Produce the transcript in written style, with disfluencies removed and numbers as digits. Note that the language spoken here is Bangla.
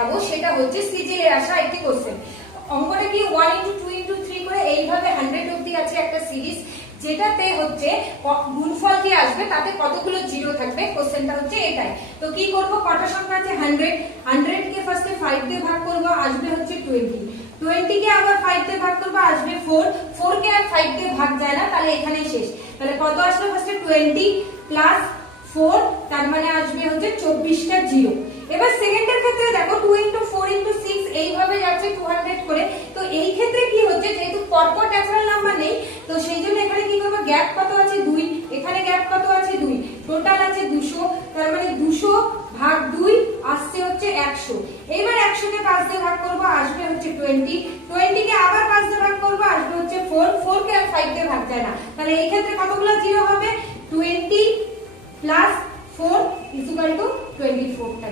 দেখাবো, সেটা হচ্ছে সিজিএল এর আসা একটি কোশ্চেন। অঙ্কটা কি 1 × 2 × 3 করে এইভাবে 100 অবধি আছে একটা সিরিজ, যেটাতে হচ্ছে গুণফল কি আসবে তাতে কতগুলো জিরো থাকবে, কোশ্চেনটা হচ্ছে এটাই। তো কি করব, কটা সংখ্যা আছে 100, 100 কে ফার্স্টে 5 দিয়ে ভাগ করব, আসবে হচ্ছে 20, 20 কে আবার 5 দিয়ে ভাগ করব, আসবে 4, 4 কে আর 5 দিয়ে ভাগ যায় না, তাহলে এখানেই শেষ। তাহলে কত আসলো, ফার্স্টে 20 প্লাস 4, তার মানে আসবে হচ্ছে 24টা জিরো। এবার সেকেন্ডের ক্ষেত্রে দেখো 2 × 4 × 6 এইভাবে যাচ্ছে 200 করে। তো এই ক্ষেত্রে কি হচ্ছে, যেহেতু পরপর ন্যাচারাল নাম্বার নেই, তো সেই জন্য এখানে কি করব, গ্যাপ কত আছে 2, এখানে গ্যাপ কত আছে 2, টোটাল আছে 200, তার মানে 200 ভাগ 2 আসছে হচ্ছে 100। এবার 100 কে 5 দিয়ে ভাগ করব, আসবে হচ্ছে 20, 20 কে আবার 5 দিয়ে ভাগ করব, আসবে হচ্ছে 4, 4 কে আর 5 দিয়ে ভাগ যায় না, তাহলে এই ক্ষেত্রে কতগুলো জিরো হবে, 20 প্লাস 4 = 24টা।